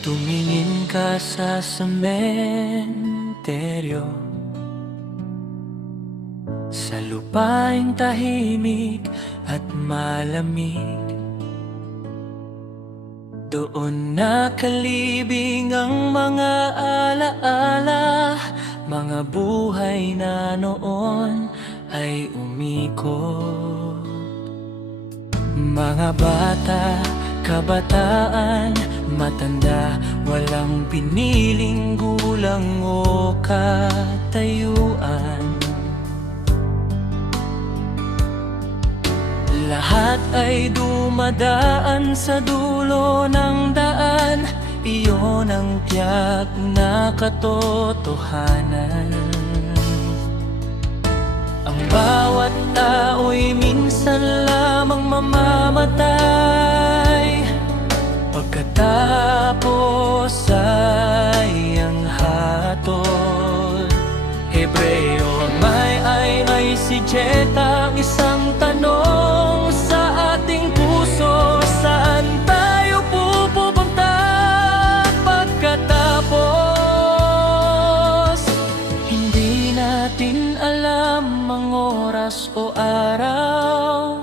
Tumingin ka sa sementeryo, sa lupaing tahimik at malamig. Doon nakalibing ang mga alaala, mga buhay na noon ay umikot. Mga bata, kabataan, matanda, walang piniling gulang o katayuan. Lahat ay dumadaan sa dulo ng daan, iyon ang tiyak na katotohanan. Ang bawat tao'y minsan lamang mamamatay, pagkatapos ay ang hatol. Hebreo ay si Jeta, isang tanong sa ating puso: saan tayo pupunta pagkatapos? Hindi natin alam ang oras o araw,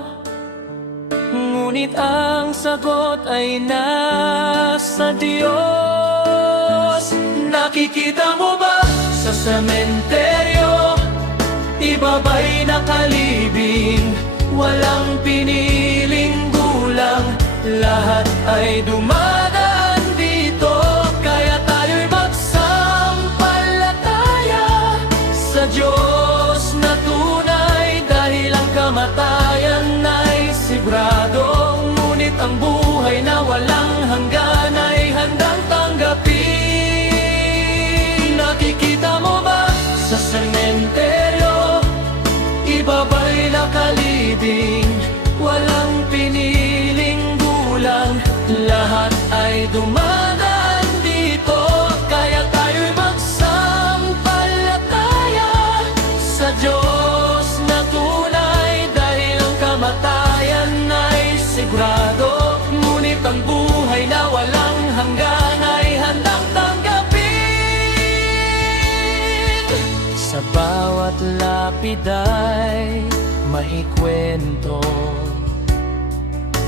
ngunit ang sagot ay nasa Diyos. Nakikita mo ba sa sementeryo, ibaba'y nakalibing, walang piniling gulang, lahat ay dumadaan dito. Kaya tayo'y magsampalataya sa Diyos na tunay, dahil ang kamatayan ay sigurado, ngunit ang buhay na walang hanggan ay handang tanggapin. Nakikita mo ba sa sementeryo, ibaba'y nakalibing, walang piniling gulang, lahat ay dumadaan dito. Kaya tayo'y magsampalataya sa Diyos na tunay, dahil ang kamatayan ay sigurado, ngunit ang buhay na walang hanggan ay handang tanggapin. Sa bawat lapiday may kwento,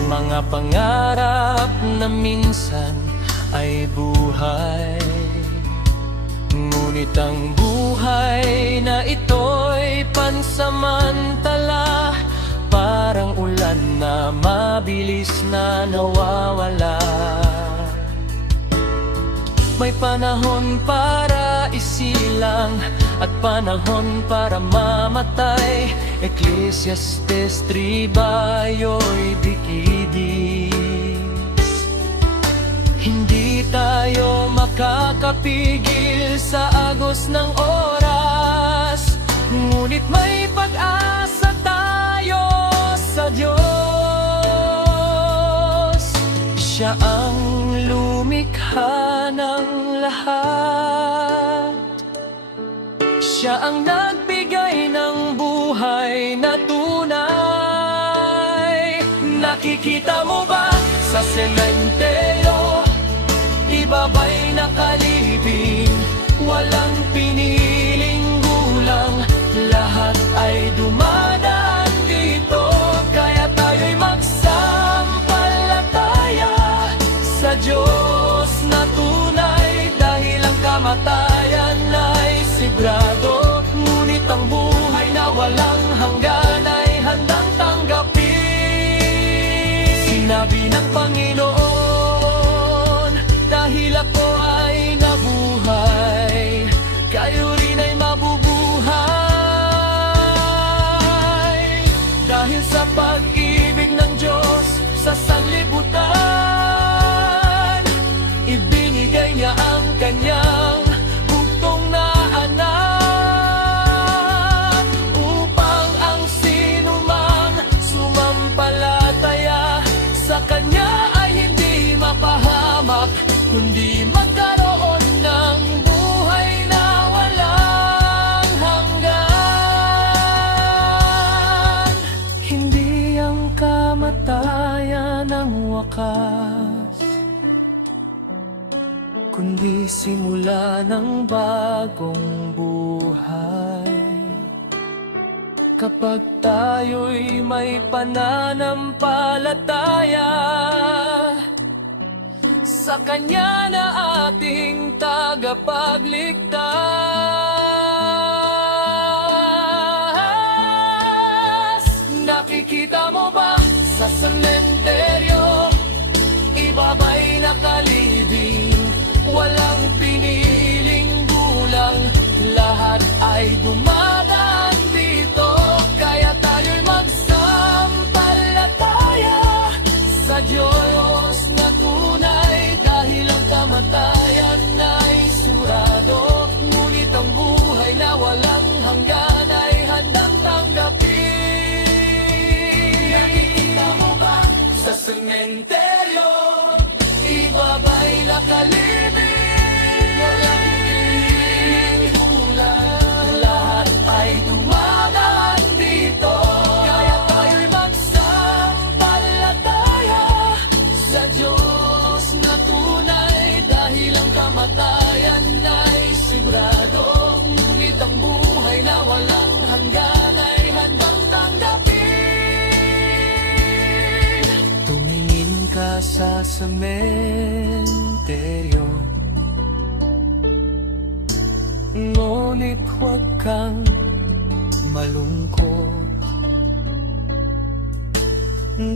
mga pangarap na minsan ay buhay, ngunit ang buhay na ito'y pansamantala, parang ulan na mabilis na nawawala. May panahon para isilang at panahon para mamatay. Ecclesiastes 3:22. Hindi tayo makakapigil sa agos ng oras, ngunit may pag-asa tayo sa Diyos. Siya ang lumikha ng lahat, siya ang nagbigay ng buhay na tunay. Nakikita mo ba sa sementeryo, ibaba'y nakalibing, walang piniling gulang, lahat ay dumadaan dito. Kaya tayo'y magsampalataya sa Diyos na tunay, dahil ang kamatayan ay sigurado, ngunit ang buhay na walang hanggan ay handang tanggapin. Sinabi ng Panginoon, dahil ako ay nabuhay, kayo rin ay mabubuhay. Dahil sa pag-ibig ng Diyos sa sanlibutan, ibinigay niya ang kanyang bugtong na anak, upang ang sinumang sumampalataya sa kanya ay hindi mapahamak, kundi magkaroon ng buhay na walang hanggan. Hindi ang kamatayan ang wakas, kundi simula ng bagong buhay. Kapag tayo'y may pananampalataya sa Kanya na ating tagapagligtas. Nakikita mo ba sa sementeryo, ibaba'y nakalibing, walang piniling gulang, lahat ay dumadaan dito. Kaya tayo'y magsampalataya sa Diyos na tunay, dahil ang kamatayan ay surado, ngunit ang buhay na walang hanggan ay handang tanggapin. Nakikita mo ba sa sementeryo, ibaba'y nakalibing, walang piniling gulang, lahat ay dumadaan dito. Kaya tayo'y magsampalataya sa Diyos na tunay, dahil ang kamatayan ay sigurado, ngunit ang buhay na walang hanggan ay handang tanggapin. Tumingin ka sa sementeryo, ngunit huwag kang malungkot,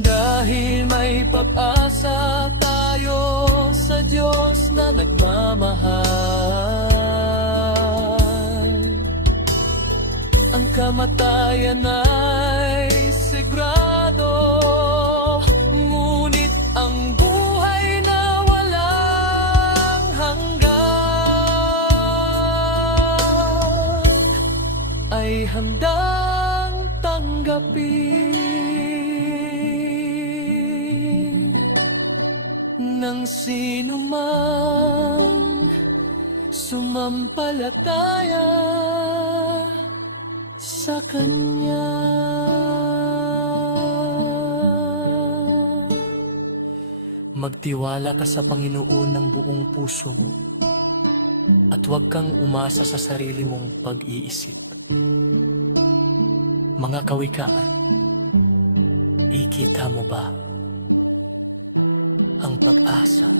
dahil may pag-asa tayo sa Diyos na nagmamahal. Ang kamatayan ay sigurado, ngunit ang buhay na walang hanggan ay handang tanggapin ng sino man sumampalataya sa Kanya. Magtiwala ka sa Panginoon ng buong puso mo, at huwag kang umasa sa sarili mong pag-iisip. Mga kawikaan, ikita mo ba ang pag-asa